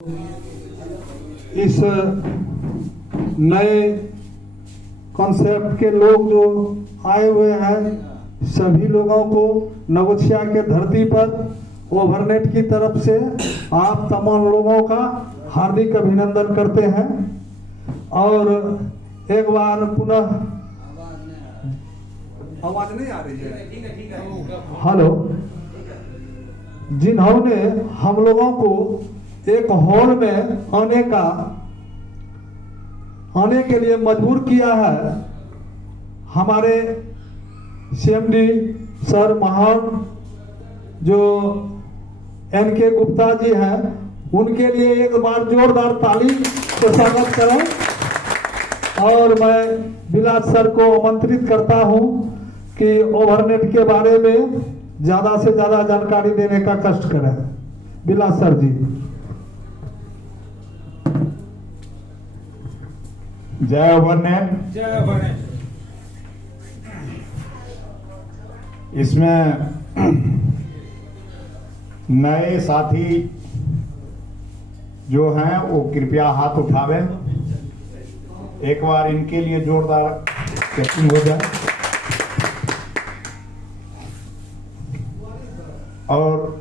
इस नए कॉन्सेप्ट के लोग जो आए हुए हैं सभी लोगों को नवोछिया के धरती पर ओवरनेट की तरफ से आप तमाम लोगों का हार्दिक अभिनंदन करते हैं। और एक बार पुनः आवाज नहीं आ रही है। हेलो, जिन्होंने हम लोगों को एक हॉल में आने के लिए मजबूर किया है, हमारे सीएमडी सर महान जो एनके गुप्ता जी हैं, उनके लिए एक बार जोरदार ताली से स्वागत करें। और मैं विलास सर को आमंत्रित करता हूं कि ओवरनेट के बारे में ज्यादा से ज्यादा जानकारी देने का कष्ट करें। विलास सर जी। जय ओवरनेट। जय ओवरनेट। इसमें नए साथी जो हैं वो कृपया हाथ उठावें। एक बार इनके लिए जोरदार क्लैपिंग हो जाए। और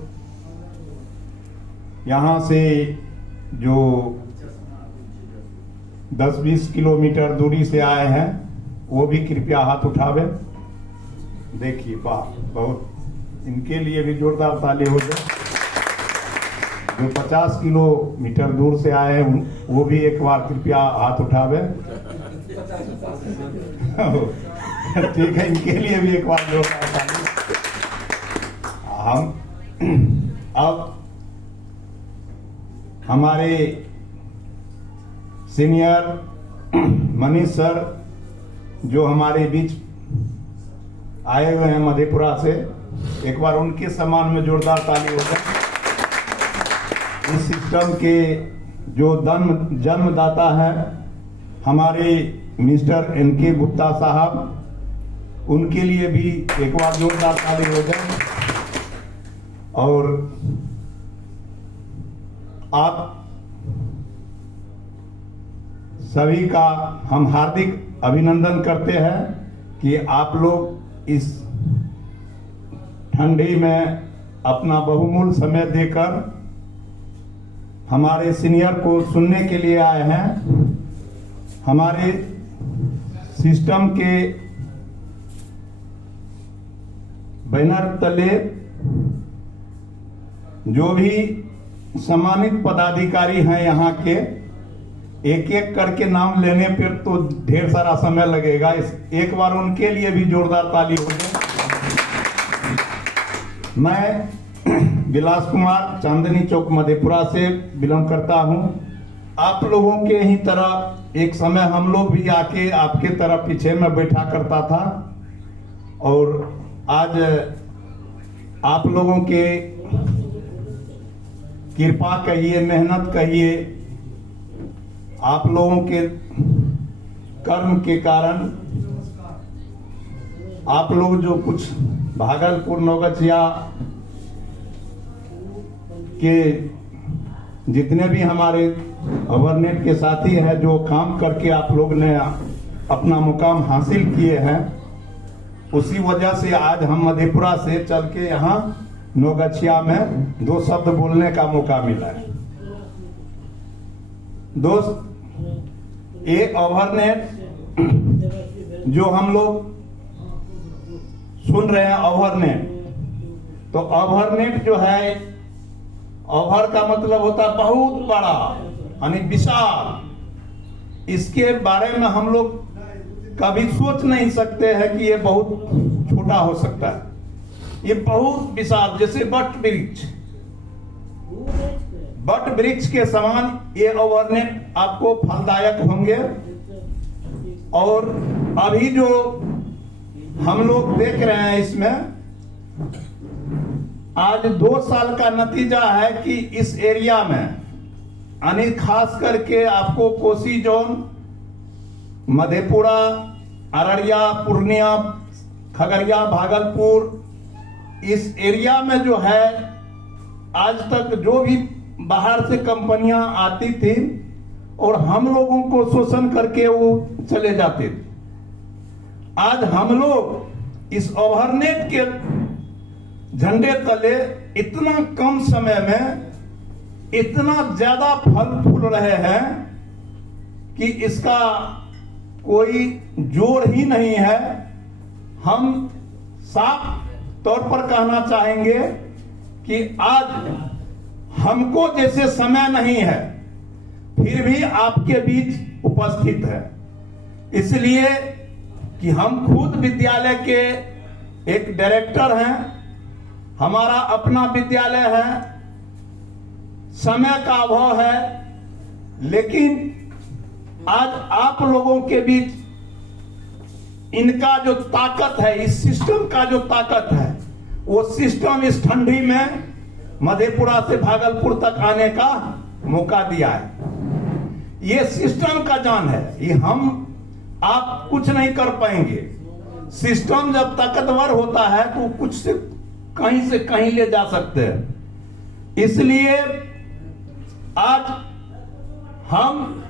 यहाँ से जो 10-20 किलोमीटर दूरी से आए हैं वो भी कृपया हाथ उठावे। देखिए वाह, बहुत इनके लिए भी जोरदार ताली हो जाए। जो 50 किलोमीटर दूर से आए हैं वो भी एक बार कृपया हाथ उठावे। ठीक है, इनके लिए भी एक बार जोरदार ताली। हम अब हमारे सीनियर मनीष सर जो हमारे बीच आए हुए हैं मधेपुरा से, एक बार उनके सम्मान में जोरदार ताली हो जाए। इस सिस्टम के जो जन्मदाता है हमारे मिस्टर एनके गुप्ता साहब, उनके लिए भी एक बार जोरदार ताली हो जाए। और आप सभी का हम हार्दिक अभिनंदन करते हैं कि आप लोग इस ठंडी में अपना बहुमूल्य समय देकर हमारे सीनियर को सुनने के लिए आए हैं। हमारे सिस्टम के बैनर तले जो भी सम्मानित पदाधिकारी हैं यहाँ के, एक एक करके नाम लेने पर तो ढेर सारा समय लगेगा। एक बार उनके लिए भी जोरदार ताली हो जाए। मैं विलास कुमार चांदनी चौक मधेपुरा से बिलोंग करता हूं। आप लोगों के ही तरह एक समय हम लोग भी आके आपके तरह पीछे में बैठा करता था, और आज आप लोगों के कृपा कहिए, मेहनत कहिए, आप लोगों के कर्म के कारण आप लोग जो कुछ भागलपुर नवगछिया के जितने भी हमारे ओवरनेट के साथी हैं, जो काम करके आप लोग ने अपना मुकाम हासिल किए हैं, उसी वजह से आज हम मधेपुरा से चल के यहाँ नवगछिया में 2 शब्द बोलने का मौका मिला है। दोस्त, ये ओवरनेट जो हम लोग सुन रहे हैं, ओवरनेट, तो ओवरनेट जो है, ओवर का मतलब होता है बहुत बड़ा, यानी विशाल। इसके बारे में हम लोग कभी सोच नहीं सकते हैं कि ये बहुत छोटा हो सकता है। ये बहुत विशाल, जैसे बट वृक्ष के समान ये ओवरनेट आपको फलदायक होंगे। और अभी जो हम लोग देख रहे हैं इसमें आज 2 साल का नतीजा है कि इस एरिया में, यानी खास करके आपको कोसी जोन, मधेपुरा, अररिया, पूर्णिया, खगड़िया, भागलपुर, इस एरिया में जो है आज तक जो भी बाहर से कंपनियां आती थी और हम लोगों को शोषण करके वो चले जाते थे। आज हम लोग इस ओवरनेट के झंडे तले इतना कम समय में इतना ज्यादा फल फूल रहे हैं कि इसका कोई जोड़ ही नहीं है। हम साफ तौर पर कहना चाहेंगे कि आज हमको जैसे समय नहीं है फिर भी आपके बीच उपस्थित है, इसलिए कि हम खुद विद्यालय के एक डायरेक्टर हैं, हमारा अपना विद्यालय है, समय का अभाव है, लेकिन आज आप लोगों के बीच इनका जो ताकत है, इस सिस्टम का जो ताकत है, वो सिस्टम इस ठंडी में मधेपुरा से भागलपुर तक आने का मौका दिया है। ये सिस्टम का जान है, ये हम आप कुछ नहीं कर पाएंगे। सिस्टम जब ताकतवर होता है तो कुछ से कहीं ले जा सकते हैं। इसलिए आज हम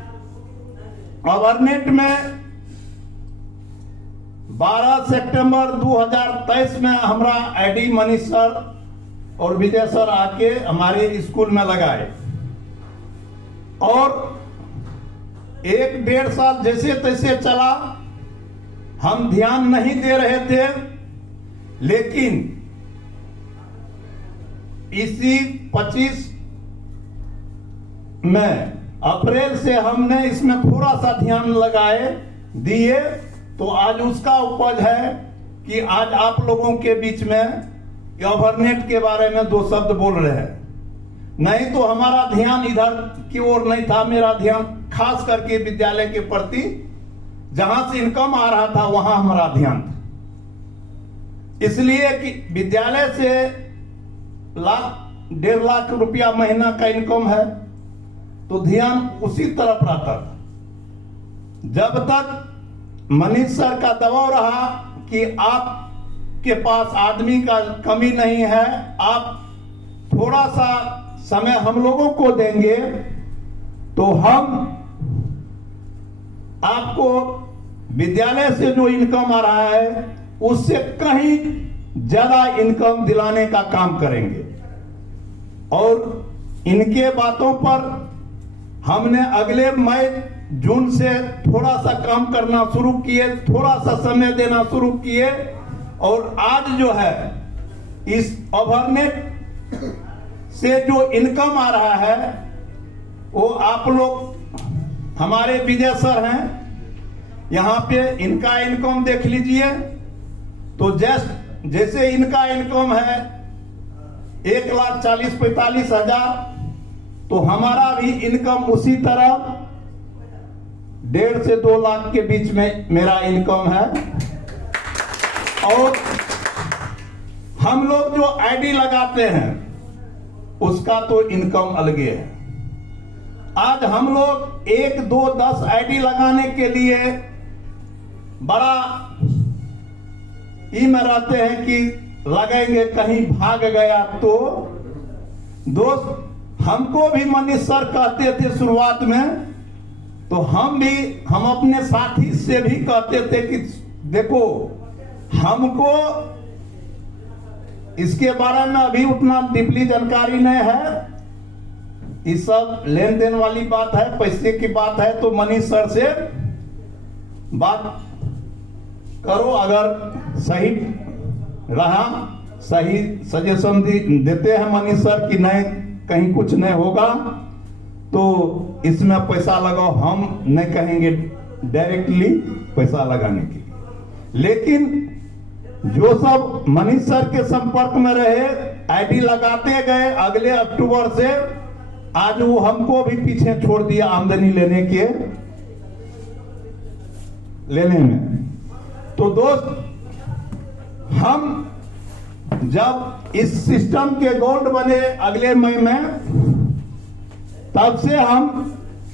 ओवरनेट में 12 सितंबर 2023 में हमारा आईडी मनीष सर और विजय सर आके हमारे स्कूल में लगाए और 1-1.5 साल जैसे तैसे चला। हम ध्यान नहीं दे रहे थे, लेकिन इसी 25 में अप्रैल से हमने इसमें थोड़ा सा ध्यान लगाए दिए तो आज उसका उपज है कि आज आप लोगों के बीच में ओवरनेट के बारे में 2 शब्द बोल रहे हैं। नहीं तो हमारा ध्यान इधर की ओर नहीं था, मेरा ध्यान खास करके विद्यालय के प्रति, जहां से इनकम आ रहा था वहां हमारा ध्यान था। इसलिए कि विद्यालय से 1.5 लाख रुपया महीना का इनकम है तो ध्यान उसी तरफ रहता था। जब तक मनीष सर का दबाव रहा कि आपके पास आदमी का कमी नहीं है, आप थोड़ा सा समय हम लोगों को देंगे तो हम आपको विद्यालय से जो इनकम आ रहा है उससे कहीं ज्यादा इनकम दिलाने का काम करेंगे। और इनके बातों पर हमने अगले मई जून से थोड़ा सा काम करना शुरू किए, थोड़ा सा समय देना शुरू किए और आज जो है इस ओवरनेट से जो इनकम आ रहा है वो आप लोग हमारे विजय सर हैं, यहां पे इनका इनकम देख लीजिए। तो जैसे इनका इनकम है 1,40,45,000 तो हमारा भी इनकम उसी तरह 1.5 से 2 लाख के बीच में मेरा इनकम है। और हम लोग जो आईडी लगाते हैं उसका तो इनकम अलगे है। आज हम लोग 1, 2, 10 आईडी लगाने के लिए बड़ा ही में रहते हैं कि लगेंगे कहीं भाग गया तो। दोस्त हमको भी मनीष सर कहते थे शुरुआत में, तो हम अपने साथी से भी कहते थे कि देखो हमको इसके बारे में अभी उतना डीपली जानकारी नहीं है, ये सब लेन देन वाली बात है, पैसे की बात है, तो मनीष सर से बात करो, अगर सही रहा सही सजेशन देते हैं मनीष सर कि नहीं कहीं कुछ नहीं होगा तो इसमें पैसा लगाओ, हम नहीं कहेंगे डायरेक्टली पैसा लगाने के लिए। लेकिन जो सब मनीष सर के संपर्क में रहे, आईडी लगाते गए, अगले अक्टूबर से आज वो हमको भी पीछे छोड़ दिया आमदनी लेने में। तो दोस्त हम जब इस सिस्टम के गोल्ड बने अगले मई में, तब से हम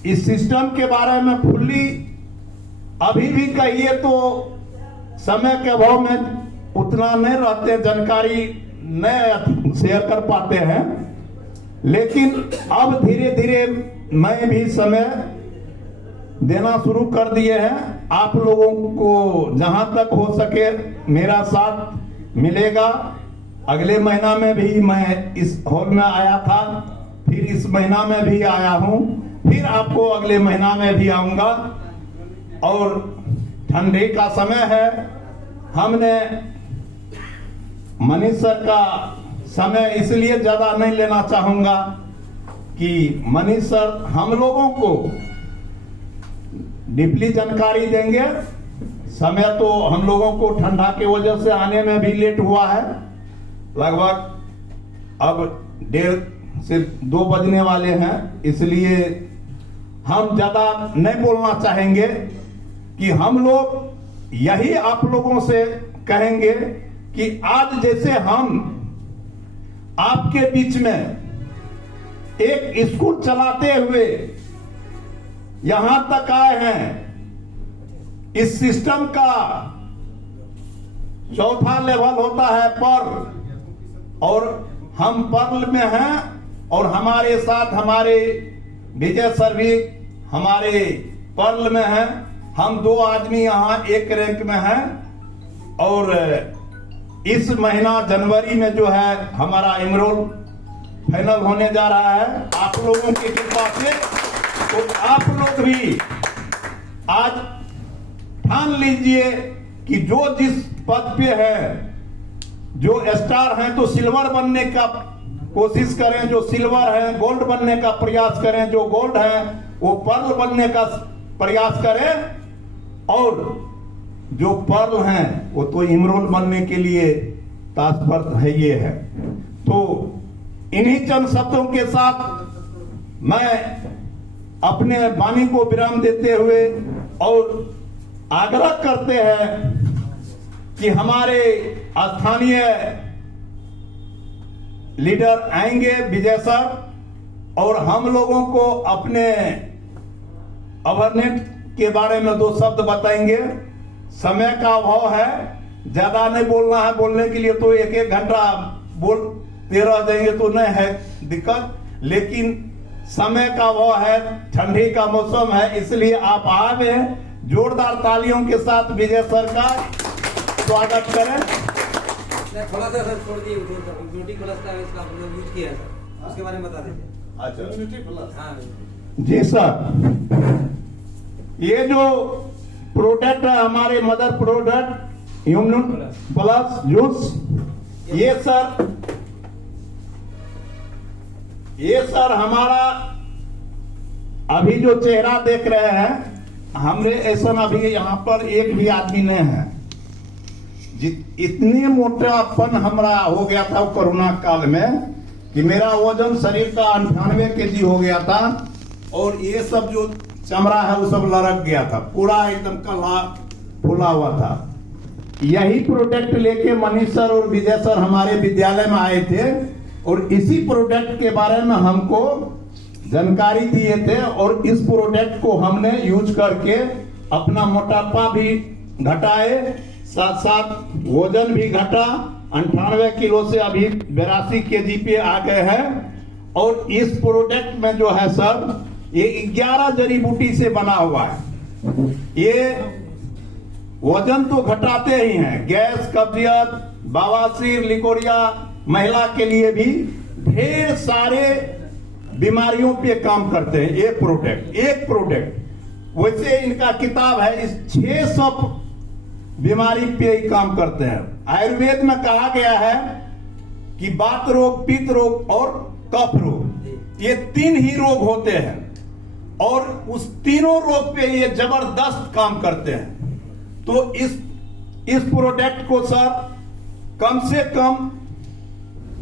इस सिस्टम के बारे में फुल्ली अभी भी कहिए तो समय के अभाव में उतना नहीं रहते, जानकारी नहीं शेयर कर पाते हैं, लेकिन अब धीरे धीरे मैं भी समय देना शुरू कर दिए हैं। आप लोगों को जहां तक हो सके मेरा साथ मिलेगा। अगले महीना में भी मैं इस हॉल में आया था, फिर इस महीना में भी आया हूं, फिर आपको अगले महीना में भी आऊंगा। और ठंडी का समय है, हमने मनीष सर का समय इसलिए ज्यादा नहीं लेना चाहूंगा कि मनीष सर हम लोगों को डीपली जानकारी देंगे। समय तो हम लोगों को ठंडा की वजह से आने में भी लेट हुआ है, लगभग अब 1:30 से 2 बजने वाले हैं, इसलिए हम ज्यादा नहीं बोलना चाहेंगे कि हम लोग यही आप लोगों से कहेंगे कि आज जैसे हम आपके बीच में एक स्कूल चलाते हुए यहां तक आए हैं, इस सिस्टम का 4था लेवल होता है पर्ल, और हम पर्ल में हैं और हमारे साथ हमारे विजय सर भी हमारे पर्ल में हैं। हम 2 आदमी यहां एक रैंक में हैं। और इस महीना जनवरी में जो है हमारा एमरोल फाइनल होने जा रहा है आप लोगों की कृपा से। तो आप लोग भी आज ठान लीजिए कि जो जिस पद पे है, जो स्टार हैं तो सिल्वर बनने का कोशिश करें, जो सिल्वर है गोल्ड बनने का प्रयास करें, जो गोल्ड है वो पर्ल बनने का प्रयास करें, और जो पर्ल हैं वो तो इमरोल बनने के लिए तात्पर्य है ये है। तो इन्हीं चंद शब्दों के साथ मैं अपने वाणी को विराम देते हुए और आग्रह करते हैं कि हमारे स्थानीय लीडर आएंगे विजय सर, और हम लोगों को अपने अभरनेट के बारे में 2 शब्द बताएंगे। समय का अभाव है, ज्यादा नहीं बोलना है, बोलने के लिए तो 1-1 घंटा बोलते रह जाएंगे तो नहीं है दिक्कत, लेकिन समय का अभाव है, ठंडी का मौसम है, इसलिए आप आ गए। जोरदार तालियों के साथ विजय सर का स्वागत करें। थोड़ा सा सर छोड़ दिए, इम्यूनिटी प्लस का इसका यूज किया सर, उसके बारे में बता दीजिए। अच्छा, इम्यूनिटी प्लस, हाँ जी सर। ये जो प्रोडक्ट है हमारे mother product immunity plus juice, ये सर हमारा अभी जो चेहरा देख रहे हैं, हमने ऐसा अभी यहाँ पर एक भी आदमी नहीं है। इतने मोटापन हमारा हो गया था कोरोना काल में कि मेरा वजन शरीर का 98 kg हो गया था, और ये सब जो चमड़ा है वो सब लड़क गया था, पूरा एकदम कला फूला हुआ था। यही प्रोडक्ट लेके मनीष सर और विजय सर हमारे विद्यालय में आए थे, और इसी प्रोडक्ट के बारे में हमको जानकारी दिए थे, और इस प्रोडक्ट को हमने यूज करके अपना मोटापा भी घटाए, साथ साथ वजन भी घटा। 98 किलो से अभी 82 kg पे आ गए हैं। और इस प्रोडक्ट में जो है सर, ये 11 जड़ी बूटी से बना हुआ है। ये वजन तो घटाते ही हैं, गैस, कब्जियत, बवासीर, लिकोरिया, महिला के लिए भी ढेर सारे बीमारियों पे काम करते हैं ये प्रोडक्ट, एक प्रोडक्ट। वैसे इनका किताब है, इस 600 बीमारी पे ही काम करते हैं। आयुर्वेद में कहा गया है कि वात रोग, पित्त रोग और कफ रोग, ये 3 ही रोग होते हैं, और उस तीनों रोग पे ये जबरदस्त काम करते हैं। तो इस प्रोडक्ट को सर कम से कम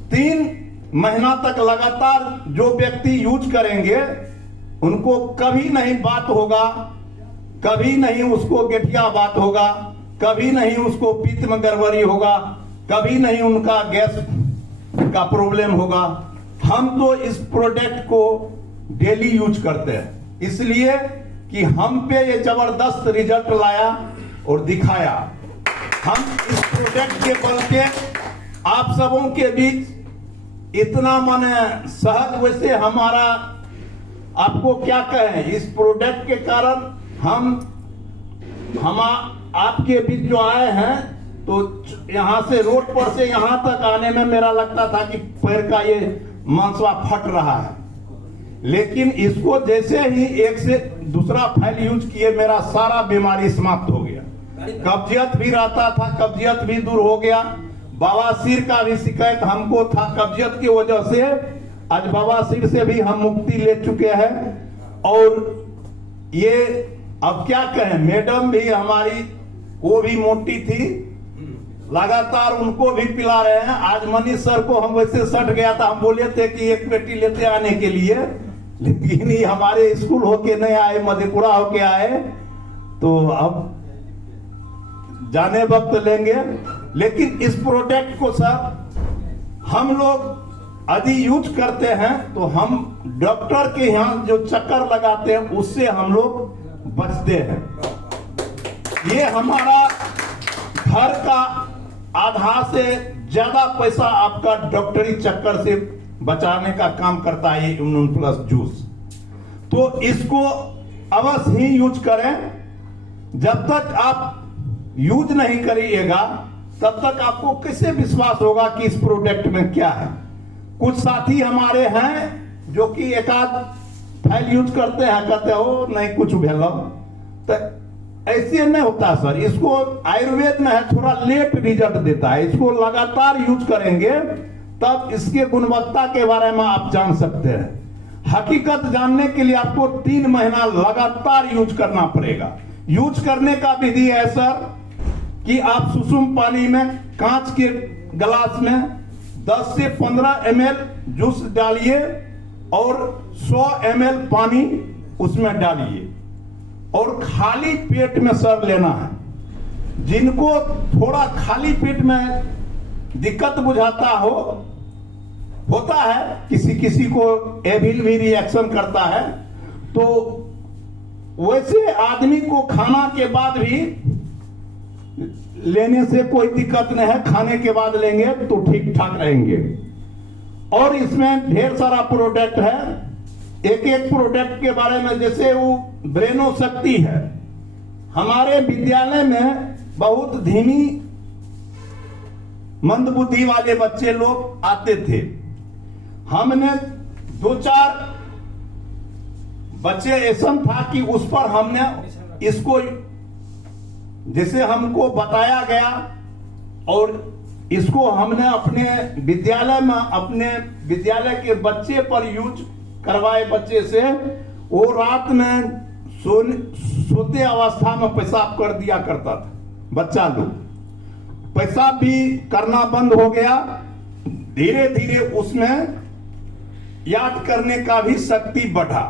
3 महीना तक लगातार जो व्यक्ति यूज करेंगे उनको कभी नहीं बात होगा, कभी नहीं उसको गठिया बात होगा, कभी नहीं उसको पित्त में गड़बड़ी होगा, कभी नहीं उनका गैस का प्रॉब्लम होगा। हम तो इस प्रोडक्ट को डेली यूज करते हैं, इसलिए कि हम पे ये जबरदस्त रिजल्ट लाया और दिखाया। हम इस प्रोडक्ट के बल पे आप सबों के बीच इतना माने सहज, वैसे हमारा आपको क्या कहें, इस प्रोडक्ट के कारण हम आपके बीच जो आए हैं, तो यहाँ से रोड पर से यहाँ तक आने में मेरा लगता था कि पैर का ये मांसवा फट रहा है, लेकिन इसको जैसे ही एक से दूसरा फाइल यूज किए मेरा सारा बीमारी समाप्त हो गया। कब्जियत भी रहता था, कब्जियत भी दूर हो गया। बवासीर का भी शिकायत हमको था, कब्जियत की वजह से आज बवासीर से भी हम मुक्ति ले चुके हैं। और ये अब क्या कहें, मैडम भी हमारी, वो भी मोटी थी, लगातार उनको भी पिला रहे हैं। आज मनीष सर को हम वैसे सट गया था, हम बोले थे कि एक पेटी लेते आने के लिए, लेकिन ये हमारे स्कूल होके नहीं आए, मधेपुरा होके आए, तो अब जाने वक्त लेंगे। लेकिन इस प्रोडक्ट को सर हम लोग यदि यूज करते हैं तो हम डॉक्टर के यहाँ जो चक्कर लगाते हैं उससे हम लोग बचते हैं। ये हमारा घर का आधा से ज्यादा पैसा आपका डॉक्टरी चक्कर से बचाने का काम करता है ये इम्यून प्लस जूस। तो इसको अवश्य ही यूज करें। जब तक आप यूज नहीं करिएगा तब तक आपको कैसे विश्वास होगा कि इस प्रोडक्ट में क्या है। कुछ साथी हमारे हैं जो कि एक आध फाइल यूज करते हैं, कहते हो नहीं कुछ भेलो, तो ऐसे नहीं होता सर। इसको आयुर्वेद में है थोड़ा लेट रिजल्ट देता है, इसको लगातार यूज करेंगे तब इसके गुणवत्ता के बारे में आप जान सकते हैं। हकीकत जानने के लिए आपको 3 महीना लगातार यूज करना पड़ेगा। यूज करने का विधि है सर कि आप सुसुम पानी में कांच के गिलास में 10 से 15 ml जूस डालिए और 100 ml पानी उसमें डालिए और खाली पेट में सर लेना है। जिनको थोड़ा खाली पेट में दिक्कत बुझाता हो, होता है किसी किसी को एविल भी रिएक्शन करता है, तो वैसे आदमी को खाना के बाद भी लेने से कोई दिक्कत नहीं है, खाने के बाद लेंगे तो ठीक ठाक रहेंगे। और इसमें ढेर सारा प्रोडक्ट है, एक एक प्रोडक्ट के बारे में, जैसे वो ब्रेनो शक्ति है। हमारे विद्यालय में बहुत धीमी मंदबुद्धि वाले बच्चे लोग आते थे, हमने 2-4 बच्चे ऐसा था कि उस पर हमने इसको जैसे हमको बताया गया और इसको हमने अपने विद्यालय में, अपने विद्यालय के बच्चे पर यूज करवाए। बच्चे से वो रात में सोते अवस्था में पेशाब कर दिया करता था बच्चा लोग, पेशाब भी करना बंद हो गया। धीरे धीरे उसमें याद करने का भी शक्ति बढ़ा।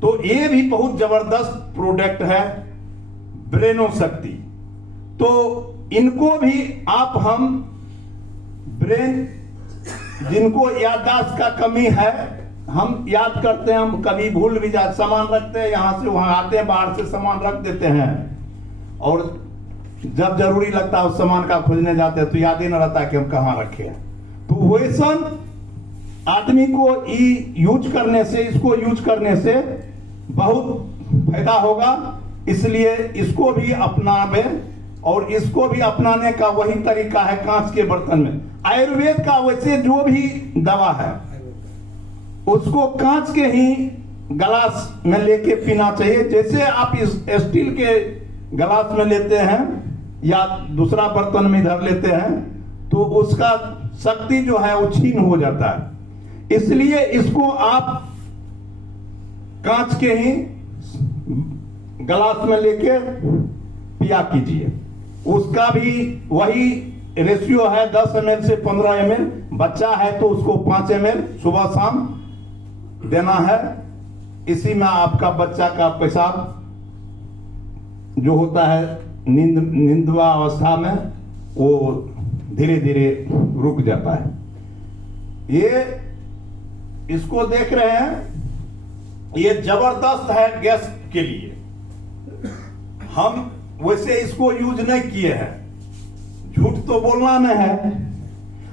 तो ये भी बहुत जबरदस्त प्रोडक्ट है ब्रेनो शक्ति। तो इनको भी आप, हम ब्रेन, जिनको याददाश्त का कमी है, हम याद करते हैं, हम कभी भूल भी जाते, सामान रखते हैं, यहां से वहां आते हैं, बाहर से सामान रख देते हैं और जब जरूरी लगता है उस सामान का खोजने जाते हैं तो याद ही नहीं रहता कि हम कहां रखे हैं। तो वैसा आदमी को यूज करने से, इसको यूज करने से बहुत फायदा होगा। इसलिए इसको भी अपनावे और इसको भी अपनाने का वही तरीका है कांच के बर्तन में। आयुर्वेद का वैसे जो भी दवा है उसको कांच के ही गिलास में लेके पीना चाहिए। जैसे आप इस स्टील के गिलास में लेते हैं या दूसरा बर्तन में इधर लेते हैं तो उसका शक्ति जो है वो छीन हो जाता है। इसलिए इसको आप कांच के ही गिलास में लेके पिया कीजिए। उसका भी वही रेशियो है 10 ml से 15 ml। बच्चा है तो उसको 5 ml सुबह शाम देना है। इसी में आपका बच्चा का पेशाब जो होता है नींदवा अवस्था में वो धीरे धीरे रुक जाता है। ये इसको देख रहे हैं, ये जबरदस्त है गैस के लिए। हम वैसे इसको यूज नहीं किए हैं, झूठ तो बोलना नहीं है।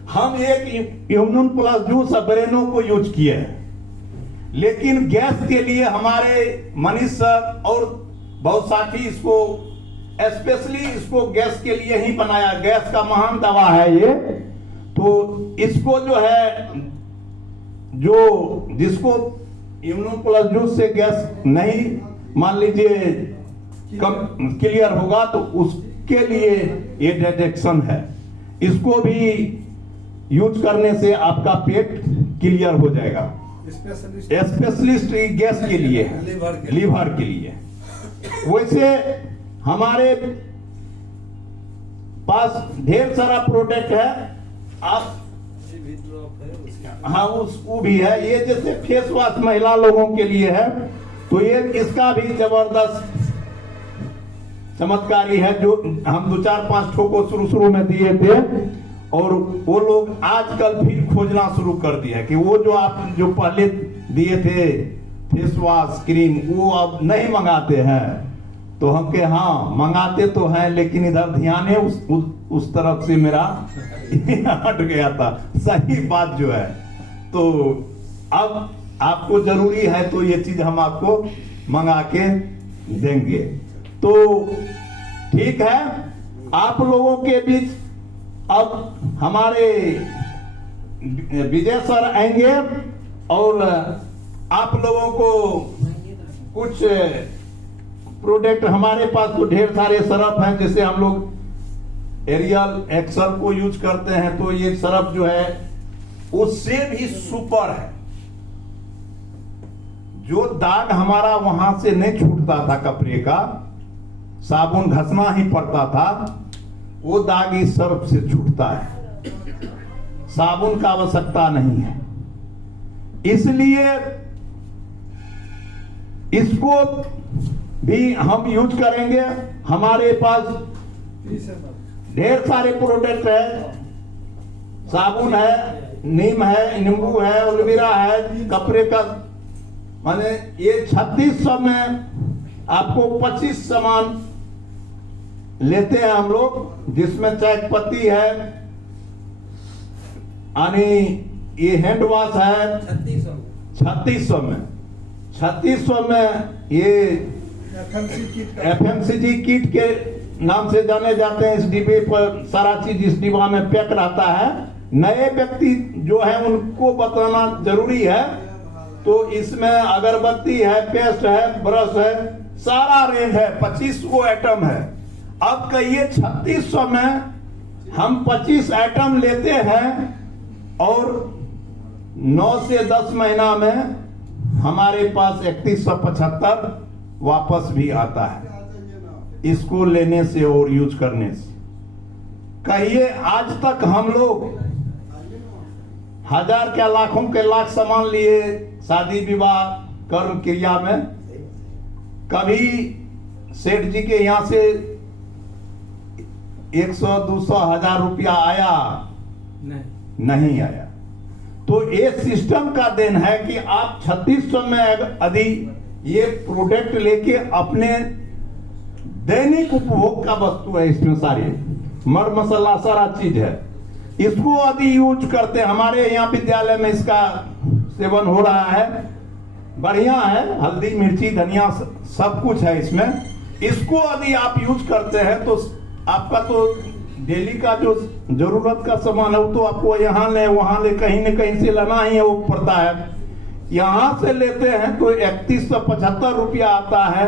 हम एक यूनियन प्लस जूस सबरेनो को यूज किए हैं, लेकिन गैस के लिए हमारे मनीष सर और बहुत साथी इसको स्पेशली इसको गैस के लिए ही बनाया। गैस का महान दवा है ये। तो इसको जो है, जो जिसको इम्यूनो प्लस जूस से गैस नहीं मान लीजिए कम क्लियर होगा, तो उसके लिए ये डिटेक्शन है। इसको भी यूज करने से आपका पेट क्लियर हो जाएगा। स्पेशलिस्ट गैस के लिए है, लीवर के लिए। वैसे हमारे पास ढेर सारा प्रोडक्ट है, आप हाँ वो भी है। ये जैसे फेस वॉश महिला लोगों के लिए है, तो ये इसका भी जबरदस्त चमत्कारी है, जो हम 2-4-5 ठो को शुरू में दिए थे, और वो लोग आजकल फिर खोजना शुरू कर दिया है कि वो जो आप जो पहले दिए थे फेस वॉश क्रीम, वो अब नहीं मंगाते हैं। तो हम के हाँ मंगाते तो हैं, लेकिन इधर ध्यान है उस तरफ से मेरा हट गया था। सही बात जो है, तो अब आपको जरूरी है तो ये चीज हम आपको मंगा के देंगे। तो ठीक है, आप लोगों के बीच अब हमारे विजय सर आएंगे और आप लोगों को कुछ प्रोडक्ट, हमारे पास तो ढेर सारे सरफ हैं, जैसे हम लोग एरियल एक्सल को यूज करते हैं, तो ये सरफ जो है उससे भी सुपर है। जो दाग हमारा वहां से नहीं छूटता था कपड़े का, साबुन घसना ही पड़ता था, वो दाग इस सर्फ से छूटता है। साबुन का आवश्यकता नहीं है। इसलिए इसको भी हम यूज करेंगे। हमारे पास ढेर सारे प्रोडक्ट है, साबुन है, नीम है, नींबू है, एलोवेरा है, कपड़े का माने ये 3600 में आपको 25 सामान लेते हैं हम लोग, जिसमें चाय पत्ती है, यानी ये हैंड वॉश है 3600 में। 3600 में ये FMCG किट के नाम से जाने जाते हैं। इस डिब्बे पर सारा चीज इस डिब्बा में पैक रहता है। नए व्यक्ति जो है उनको बताना जरूरी है। तो इसमें अगरबत्ती है, पेस्ट है, ब्रश है, सारा रेंज है, 25 वो आइटम है। अब कहिए 3600 में हम 25 आइटम लेते हैं और 9 से 10 महीना में हमारे पास 3175 वापस भी आता है, इसको लेने से और यूज करने से। कहिए आज तक हम लोग हजार क्या लाखों के लाख सामान लिए शादी विवाह कर्म क्रिया में, कभी सेठ जी के यहां से 100-200 हजार रुपया आया नहीं आया। तो ये सिस्टम का देन है कि आप 3600 में यदि ये प्रोडक्ट लेके अपने दैनिक उपभोग का वस्तु है, इसमें सारी मर मसाला सारा चीज है, इसको यदि यूज करते, हमारे यहाँ विद्यालय में इसका सेवन हो रहा है, बढ़िया है, हल्दी मिर्ची धनिया सब कुछ है इसमें। इसको यदि आप यूज करते हैं तो आपका तो डेली का जो जरूरत का सामान है वो तो आपको यहाँ ले वहां ले कहीं न कहीं से लाना ही है, वो पड़ता है। यहां से लेते हैं तो 3175 रुपया आता है,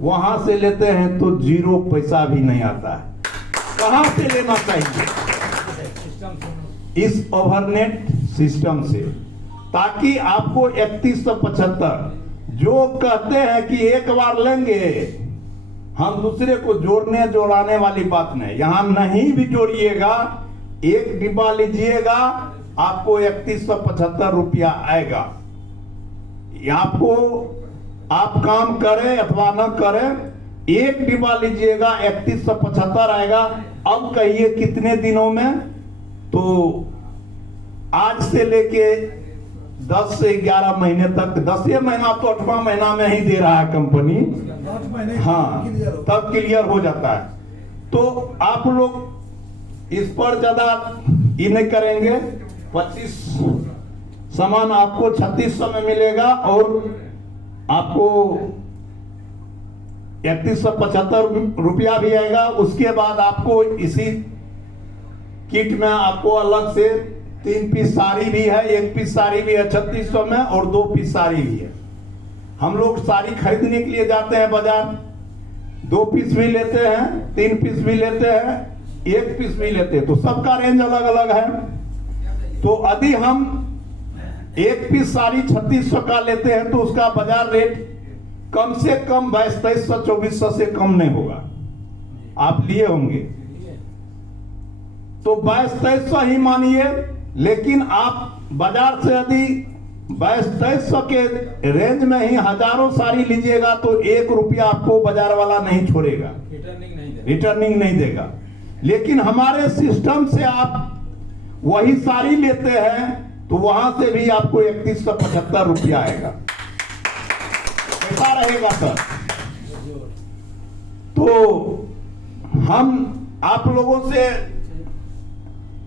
वहां से लेते हैं तो 0 पैसा भी नहीं आता है। कहां से लेना चाहिए? इस ओवरनेट सिस्टम से, ताकि आपको 3175 जो कहते हैं कि एक बार लेंगे, हम दूसरे को जोड़ने जोड़ाने वाली बात नहीं, यहां नहीं भी जोड़िएगा, एक डिब्बा लीजिएगा आपको 3175 रुपया आएगा। आपको आप काम करें अथवा न करें, एक डिब्बा लीजिएगा 3175 आएगा। अब कहिए कितने दिनों में? तो आज से लेके 10 से 11 महीने तक, 10 महीना तो 8वां महीना में ही दे रहा है कंपनी, हाँ तब क्लियर हो जाता है। तो आप लोग इस पर ज्यादा ये नहीं करेंगे। 25 सामान आपको 3600 में मिलेगा और आपको 3175 रुपया भी आएगा। उसके बाद आपको इसी किट में आपको अलग से 3 पीस साड़ी भी है, 1 पीस साड़ी भी है 3600 में और 2 पीस साड़ी भी है। हम लोग साड़ी खरीदने के लिए जाते हैं बाजार, 2 पीस भी लेते हैं, 3 पीस भी लेते हैं, 1 पीस भी लेते हैं, तो सबका रेंज अलग अलग है। तो यदि हम 1 पीस साड़ी 3600 का लेते हैं तो उसका बाजार रेट कम से कम 2200 2400 से कम नहीं होगा। आप लिए होंगे तो 2200 ही मानिए, लेकिन आप बाजार से यदि 2200 के रेंज में ही हजारों साड़ी लीजिएगा तो 1 रुपया आपको बाजार वाला नहीं छोड़ेगा, रिटर्निंग नहीं देगा। लेकिन हमारे सिस्टम से आप वही साड़ी लेते हैं तो वहां से भी आपको 3175 रुपया आएगा। ऐसा रहेगा सर। तो हम आप लोगों से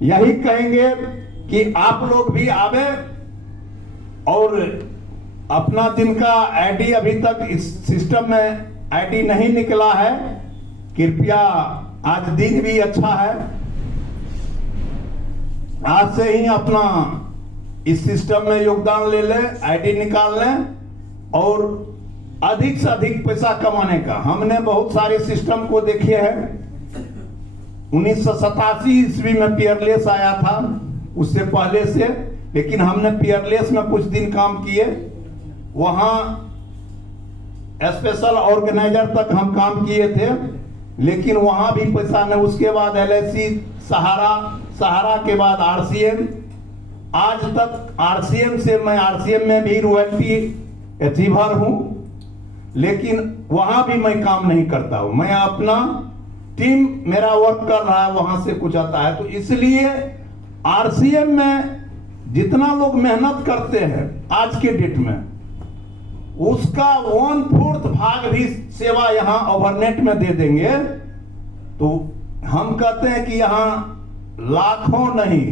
यही कहेंगे कि आप लोग भी आवे और अपना दिन का आईडी, अभी तक इस सिस्टम में आईडी नहीं निकला है, कृपया आज दिन भी अच्छा है, आज से ही अपना इस सिस्टम में योगदान ले लें, आईडी निकाल लें और अधिक से अधिक पैसा कमाने का। हमने बहुत सारे सिस्टम को देखे हैं। 1987 ईस्वी में पियरलेस आया था, उससे पहले से, लेकिन हमने पियरलेस में कुछ दिन काम किए, वहां स्पेशल ऑर्गेनाइजर तक हम काम किए थे, लेकिन वहां भी पैसा नहीं। उसके बाद LIC, सहारा के बाद RCM, आज तक RCM से मैं RCM में भी रॉयल्टी अचीवर हूं, लेकिन वहां भी मैं काम नहीं करता हूं। मैं अपना टीम मेरा वर्क कर रहा है, वहां से कुछ आता है। तो इसलिए RCM में जितना लोग मेहनत करते हैं आज के डेट में, उसका 1/4 भाग भी सेवा यहां ओवरनेट में दे देंगे तो हम कहते हैं कि यहां लाखों नहीं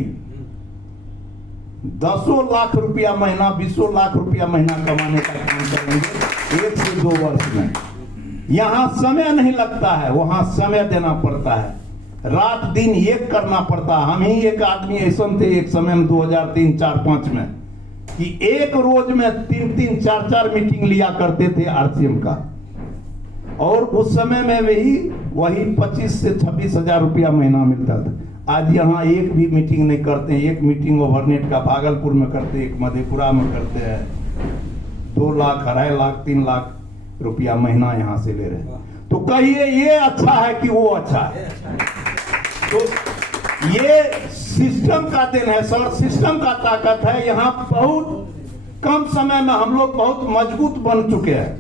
10 लाख रुपया महीना, 20 लाख रुपया महीना कमाने का काम करेंगे 1 से 2 वर्ष में। यहां समय नहीं लगता है, वहां समय देना पड़ता है, रात दिन एक करना पड़ता है। हम ही एक आदमी ऐसा थे एक समय में 2003-4-5 में कि एक रोज में 3-3, 4-4 मीटिंग लिया करते थे RCM का, और उस समय में वही 25 से 26 हजार रुपया महीना मिलता था। आज यहाँ एक भी मीटिंग नहीं करते हैं। एक मीटिंग ओवरनेट का भागलपुर में करते हैं, एक मधेपुरा में करते हैं, 2 लाख, 2.5 लाख, 3 लाख रुपया महीना यहाँ से ले रहे हैं। तो कहिए ये अच्छा है कि वो अच्छा है? तो ये सिस्टम का देन है सर, सिस्टम का ताकत है। यहाँ बहुत कम समय में हम लोग बहुत मजबूत बन चुके हैं,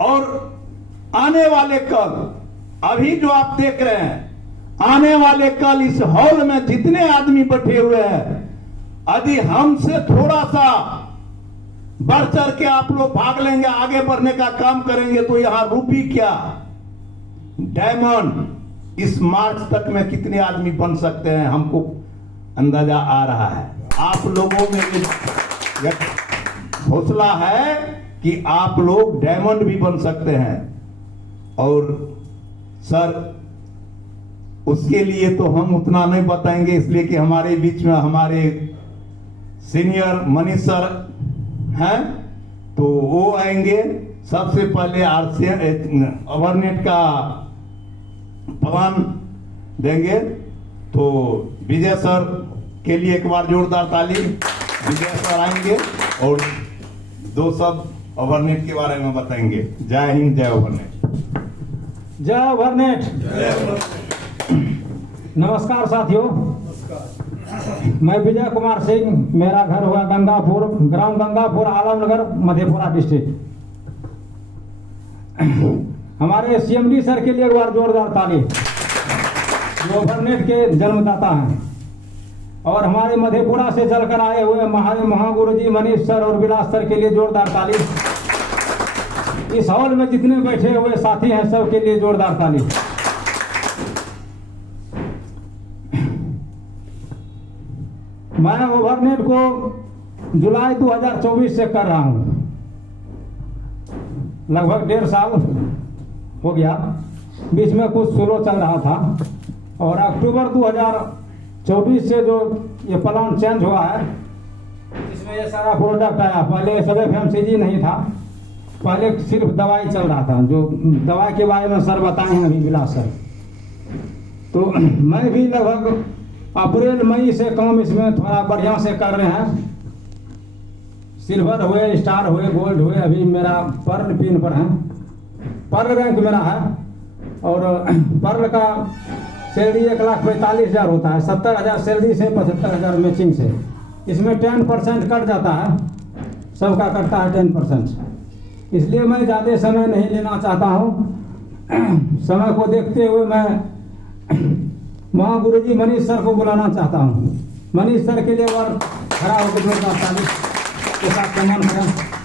और आने वाले कल, अभी जो आप देख रहे हैं, आने वाले कल इस हॉल में जितने आदमी बैठे हुए हैं, यदि हमसे थोड़ा सा बढ़ चढ़ के आप लोग भाग लेंगे, आगे बढ़ने का काम करेंगे, तो यहां रूबी क्या, डायमंड, इस मार्च तक में कितने आदमी बन सकते हैं हमको अंदाजा आ रहा है। आप लोगों में हौसला है कि आप लोग डायमंड भी बन सकते हैं। और सर उसके लिए तो हम उतना नहीं बताएंगे, इसलिए कि हमारे बीच में हमारे सीनियर मनीष सर हैं, तो वो आएंगे। सबसे पहले RCM ओवरनेट का प्लान देंगे, तो विजय सर के लिए एक बार जोरदार ताली। विजय सर आएंगे और 2 शब्द ओवरनेट के बारे में बताएंगे। जय हिंद, जय ओवरनेट। जय ओवरनेट। नमस्कार साथियों, मैं विजय कुमार सिंह, मेरा घर हुआ गंगापुर, ग्राम गंगापुर, आलमनगर, मधेपुरा डिस्ट्रिक्ट। हमारे CMD सर के लिए एक बार जोरदार ताली, जो ओवरनेट के जन्मदाता हैं, और हमारे मधेपुरा से चलकर आए हुए हमारे महागुरु जी मनीष सर और विलास सर के लिए जोरदार ताली। इस हॉल में जितने बैठे हुए साथी हैं सब के लिए जोरदार ताली। मैं ओवरनेट को जुलाई 2024 से कर रहा हूँ, लगभग 1.5 साल हो गया। बीच में कुछ स्लो चल रहा था और अक्टूबर 2024 से जो ये प्लान चेंज हुआ है, इसमें ये सारा प्रोडक्ट आया। पहले सब FMCG नहीं था, पहले सिर्फ दवाई चल रहा था, जो दवाई के बारे में सर बताए हैं अभी विलास सर। तो मैं भी लगभग अप्रैल मई से काम इसमें थोड़ा बढ़िया से कर रहे हैं। सिल्वर हुए, स्टार हुए, गोल्ड हुए, अभी मेरा पर्ल पिन पर है, पर्ल रैंक मेरा है। और पर्ल का सैलरी 1,45,000 होता है, 70,000 सैलरी से 75,000 मैचिंग से। इसमें 10% कट जाता है, सबका कटता है 10%। इसलिए मैं ज़्यादा समय नहीं लेना चाहता हूँ। समय को देखते हुए मैं महागुरुजी मनीष सर को बुलाना चाहता हूँ। मनीष सर के लिए और खड़ा होकर के साथ सम्मान करें।